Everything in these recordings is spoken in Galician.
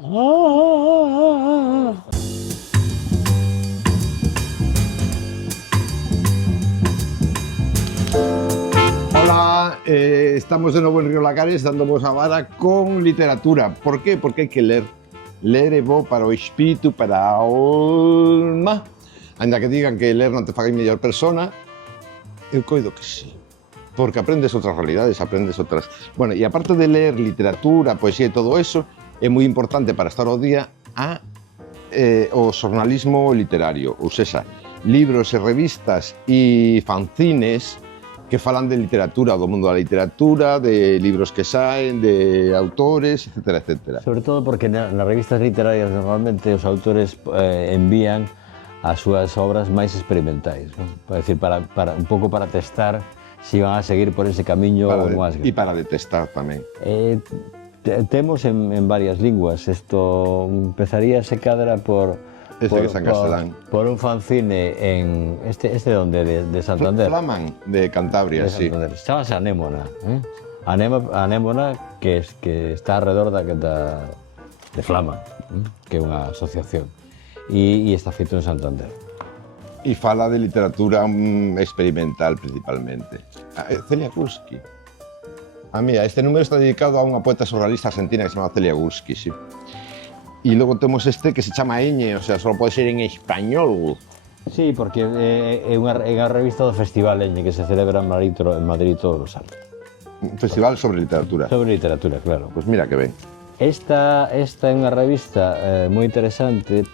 Ah. Ola, estamos de novo en Río Lagares dándonos a vara con literatura. Por qué? Porque hai que ler. Ler é bo para o espírito, para a alma. Ainda que digan que ler non te fai mellor persona, eu coido que sí. Porque aprendes outras realidades, aprendes outras... Bueno, e aparte de ler literatura, poesía e todo eso, é moi importante para estar ao día o xornalismo literario, ou seja, libros e revistas e fanzines que falan de literatura, do mundo da literatura, de libros que saen, de autores, etcétera, etcétera. Sobre todo porque nas revistas literarias normalmente os autores envían as súas obras máis experimentais, non? É dicir, para un pouco para testar se van a seguir por ese camiño ou máis. E para detestar tamén. Temos en varias linguas. Isto empezaría se cadra por Ese que está en castelán. Por un fanzine en este donde de Santander. Flaman de Cantabria, sí. Chámase Anémona, Anémona que está alrededor de Flama, que é unha asociación. E está feito en Santander. E fala de literatura experimental principalmente. Celia Gurski. Mira, este número está dedicado a unha poeta surrealista argentina que se chama Celia Gurski, sí. E logo temos este que se chama Eñe, o sea, só pode ser en español. Sí, porque é unha revista do Festival Eñe que se celebra en Madrid todos os anos. Un festival sobre literatura. Sobre literatura, claro. Pois mira que ben. Esta é unha revista moi interesante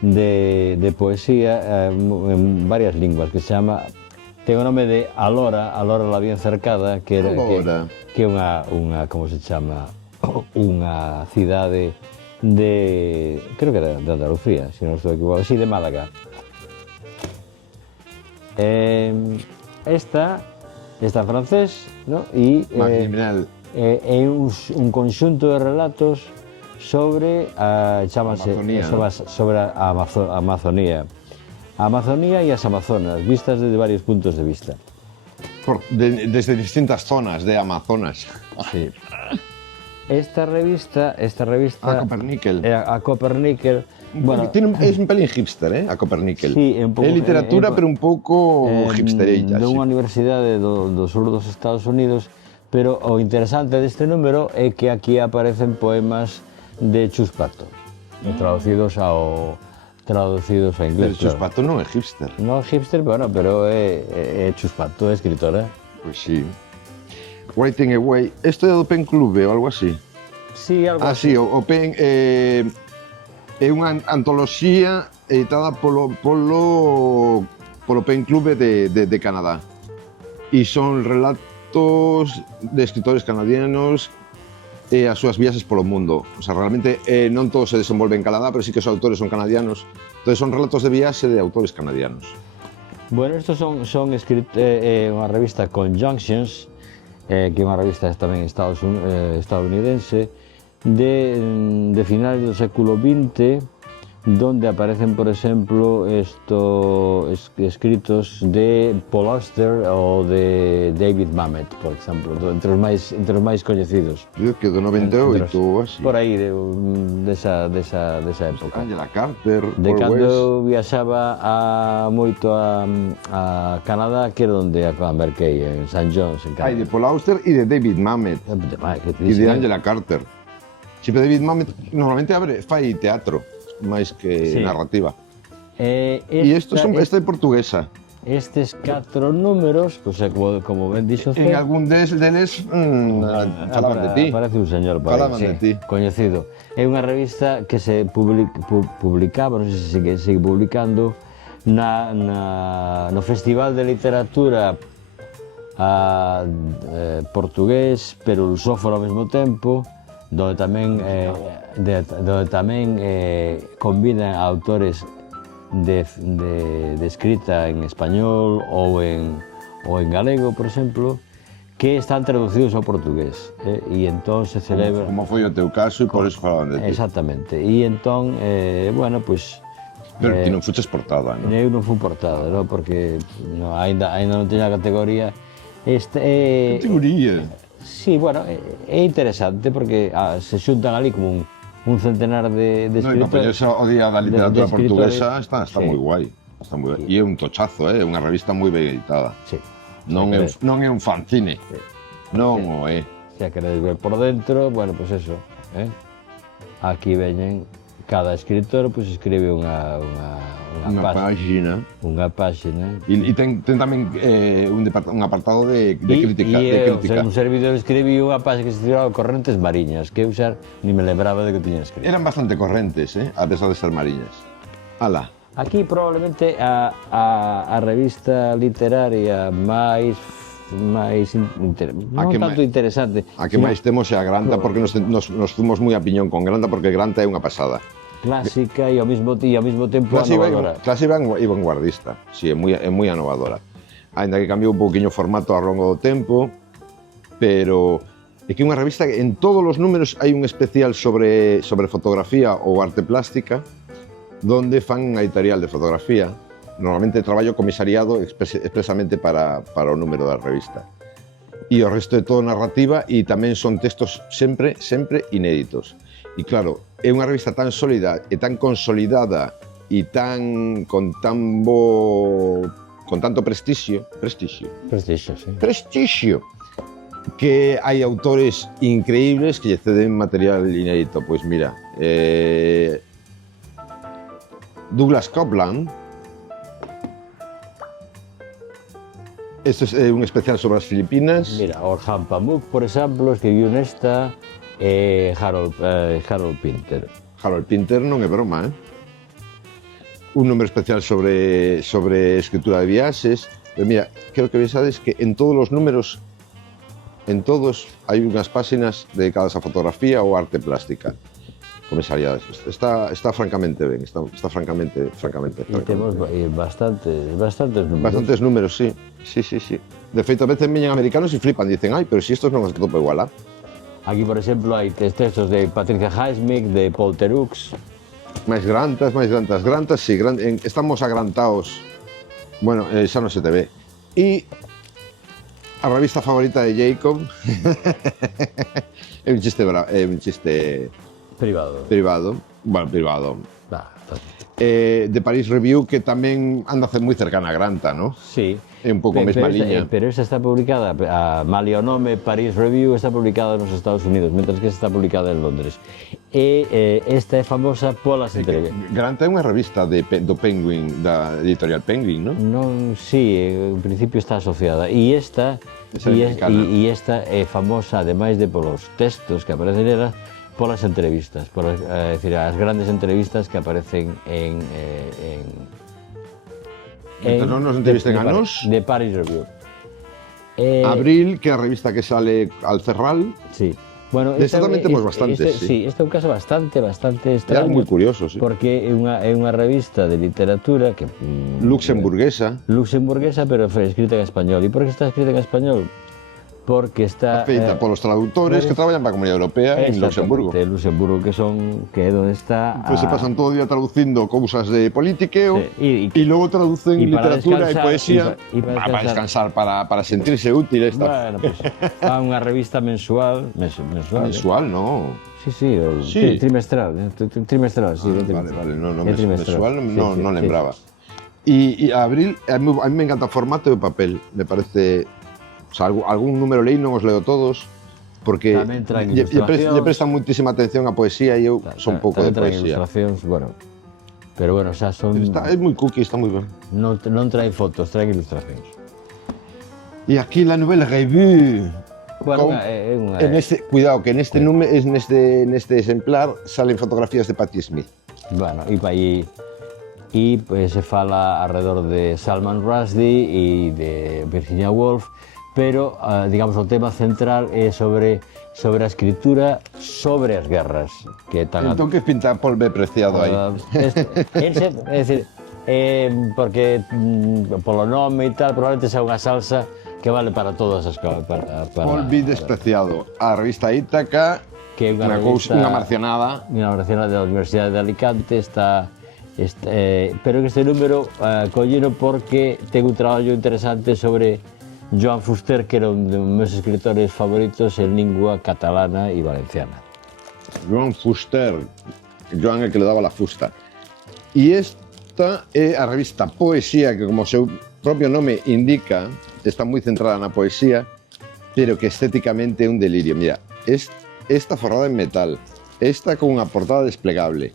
de poesía en varias linguas que se chama, ten o nome de Alora la bien cercada, que é unha como se chama, unha cidade de, creo que de Andalucía, se non estou equivocado, sí, de Málaga. Esta francés, ¿no? E é un conxunto de relatos sobre sobre a Amazonía. A Amazonía e as Amazonas, vistas desde varios puntos de vista. Desde distintas zonas de Amazonas. Sí. Esta revista... A Copernickel. A Copernickel. Bueno, é un pelín hipster, a Copernickel. Sí, é un pouco... É literatura, pero un pouco hipsterella. De unha universidade do sur dos Estados Unidos, pero o interesante deste número é que aquí aparecen poemas de Chus Pato, traducidos ao inglés. Chus Pato non é hipster. Non é hipster, bueno, pero é Chus Pato, é escritora. Pois sí. Writing Away, isto é do Pen Clube ou algo así? Sí, algo así. Sí, o Pen é unha antoloxía editada polo Pen Clube de Canadá. E son relatos de escritores canadianos e as súas viaxes polo mundo. O sea, realmente non todo se desenvolve en Canadá, pero sí que os autores son canadianos. Entón son relatos de viaxe de autores canadianos. Bueno, estos son unha revista Conjunctions, que é unha revista tamén estadounidense, de finales do século XX, donde aparecen, por exemplo, escritos de Paul Auster ou de David Mamet, por exemplo, entre os máis coñecidos. Creo que do 98 ou así. Por aí, desa época. Angela Carter, de cando eu viaxaba moito a Canadá, que era onde embarquei, en St. John's, en Canadá. De Paul Auster e de David Mamet. E de Angela Carter. Si, pero David Mamet normalmente fai teatro, máis que narrativa. E esta é portuguesa. Estes 4 números, pois como ben dixo en algún deles falaban de ti. Parece un señor por aí, coñecido. É unha revista que se publicaba, non sei se sigue publicando, no Festival de Literatura portugués, pero lusófono ao mesmo tempo, donde tamén combinan autores de escrita en español ou en galego, por exemplo, que están traducidos ao portugués, e entón se celebra... Como foi o teu caso e por eso falaban de ti. Exactamente, e entón, bueno, pois... Pero ti non fuches portada, non? Eu non fui portada, non, porque ainda non teña categoría. Categoría? Sí, bueno, é interesante porque se xuntan ali como un centenar de No, e para escritores. poñerse ao día da literatura de escritores. portuguesa está Sí. moi guai. Está moi guai. E é un tochazo, é unha revista moi ben editada. Sí. Non é, non é un fanzine. Sí. Non Sí. o é. Se a queredes ver por dentro, bueno, pois eso, aquí veñen, cada escritor pois escribe unha Unha página. Unha páxina. E ten tamén un apartado de crítica. E De crítica. un servidor escribí unha páxina que se titulaba Correntes Mariñas, que eu xa ni me lembraba de que tiña escrito. Eran bastante correntes, a pesar de ser mariñas. Ala. Aquí probablemente a revista literaria máis non que tanto máis- interesante. A que máis temos é a Granta, porque nos fumos moi a piñón con Granta, porque Granta é unha pasada. Clásica e ao mesmo tempo Clásica anovadora. e vanguardista, sí, é moi anovadora. Ainda que cambiou un pouquiño o formato ao longo do tempo, pero é que é unha revista que en todos os números hai un especial sobre fotografía ou arte plástica, donde fan unha editorial de fotografía. Normalmente traballo comisariado expresamente para o número da revista. E o resto é todo narrativa e tamén son textos sempre inéditos. E claro, é unha revista tan sólida e tan consolidada e con tanto prestixio, Prestixio, sí. que hai autores increíbles que lle ceden material inédito. Pois mira, Douglas Coupland, este é un especial sobre as Filipinas. Mira, Orhan Pamuk, por exemplo, escribiu nesta Harold Pinter. Harold Pinter non é broma, Un número especial sobre escritura de viaxes. Pero mira, creo que vexades que en todos os números, en todos, hai unhas páxinas dedicadas a fotografía ou arte plástica. Comisariadas. Está francamente ben, está francamente. E temos bastantes números. Bastantes números, sí. Sí. De feito, a veces veñen americanos e flipan, dicen, ai, pero si estos non os topo igual, Aquí, por exemplo, hai textos de Patricia Highsmith, de Paul Terux. máis grantas, sí, estamos agrantados. Bueno, xa non se te ve. E a revista favorita de Jacob é un chiste Privado. Bueno, privado. De Paris Review, que tamén anda moi cercana a Granta, ¿no? Sí. É un pouco a mesma liña. Pero esa está publicada, a Malia o nome, Paris Review, está publicada nos Estados Unidos, mentras que esta está publicada en Londres. E esta é famosa polas entrevistas. Granta é unha revista do Penguin, da editorial Penguin, non? Non, sí, en principio está asociada. E esta é famosa, ademais de polos textos que aparecen nela, polas entrevistas, é dicir, as grandes entrevistas que aparecen Entón non nos entrevisten a nós. De Paris Review. Abril, que é a revista que sale al Ferral. Sí. Bueno, Desta tamén temos bastantes, sí. Este é un caso bastante É extraño. moi curioso, sí. Porque é unha revista de literatura que... Luxemburguesa. Pero foi escrita en español. E por que está escrita en español? Porque está... Feita polos traductores que traballan para a Comunidade Europea en Luxemburgo. En Luxemburgo, que é onde está... Pois se pasan todo o día traducindo cousas de politiqueo e logo traducen literatura e poesía para descansar, para sentirse útiles. Bueno, pues, fa unha revista mensual. Mensual, no. Sí. Trimestral, sí. Vale, mensual non lembraba. E Abril, a mí me encanta o formato e o papel, me parece... O sea, algún número leí, non os leo todos, porque lle prestan muitísima atención á poesía e eu son pouco de poesía. Ilustracións, bueno, pero bueno, xa son... É moi cookie, está moi ben. Non traen fotos, traen ilustracións. E aquí la Nouvelle Revue. Bueno, cuidado, que neste exemplar salen fotografías de Patti Smith. Bueno, e pues, se fala alrededor de Salman Rushdie e de Virginia Woolf, pero, digamos, o tema central é sobre a escritura sobre as guerras. Entón, que pinta Paul B. Preciado aí? É dicir, porque polo nome e tal, probablemente sea unha salsa que vale para todas as cosas. Paul B. Despreciado, a revista Ítaca, que é unha marcionada. Unha marcionada da Universidade de Alicante, pero que este número collino porque ten un traballo interesante sobre Joan Fuster, que era un dos meus escritores favoritos en lingua catalana e valenciana. Joan Fuster, Joan é que le daba la fusta. E esta é a revista Poesía, que como o seu propio nome indica, está moi centrada na poesía, pero que estéticamente é un delirio. Mira, esta forrada en metal, esta con unha portada desplegable.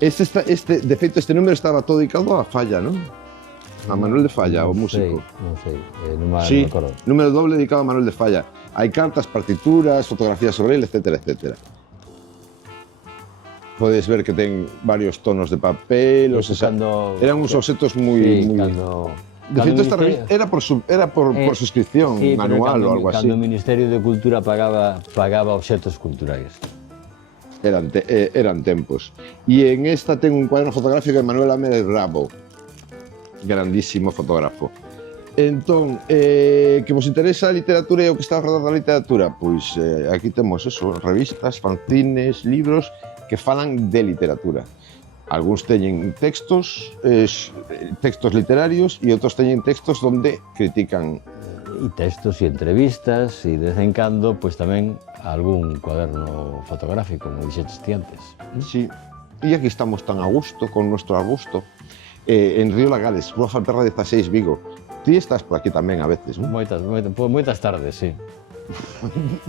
De feito, este número estaba todo dedicado a Falla, non? A Manuel de Falla, o músico. Non sei, non me Sí, acordo. número doble dedicado a Manuel de Falla. Hai cartas, partituras, fotografías sobre él, etcétera, etcétera. Podes ver que ten varios tonos de papel, o sea, eran uns objetos moi... Sí, moi... cando... De feito, esta revista era por suscripción sí, anual ou algo así. Cando o Ministerio de Cultura pagaba obxetos culturais. Eran tempos. E en esta ten un cuaderno fotográfico de Manuel Amédez Bravo, grandísimo fotógrafo. Entón, que vos interesa a literatura e o que está alrededor da literatura? Pois aquí temos eso, revistas, fanzines, libros que falan de literatura. Algúns teñen textos literarios e outros teñen textos onde critican. E textos e entrevistas e de vez en cando, pois tamén algún cuaderno fotográfico, como dixetes ti antes. Sí, e aquí estamos tan a gusto, con nuestro Augusto, en Río Lagares, Rúa Falperra 16, Vigo. Ti estás por aquí tamén a veces, non? Moitas tardes, sí.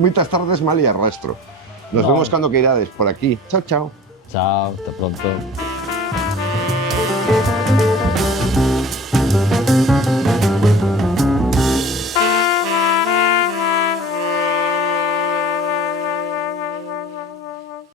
Moitas tardes mal e arrastro. Nos vemos cando queirades por aquí. Chao, chao. Chao, hasta pronto.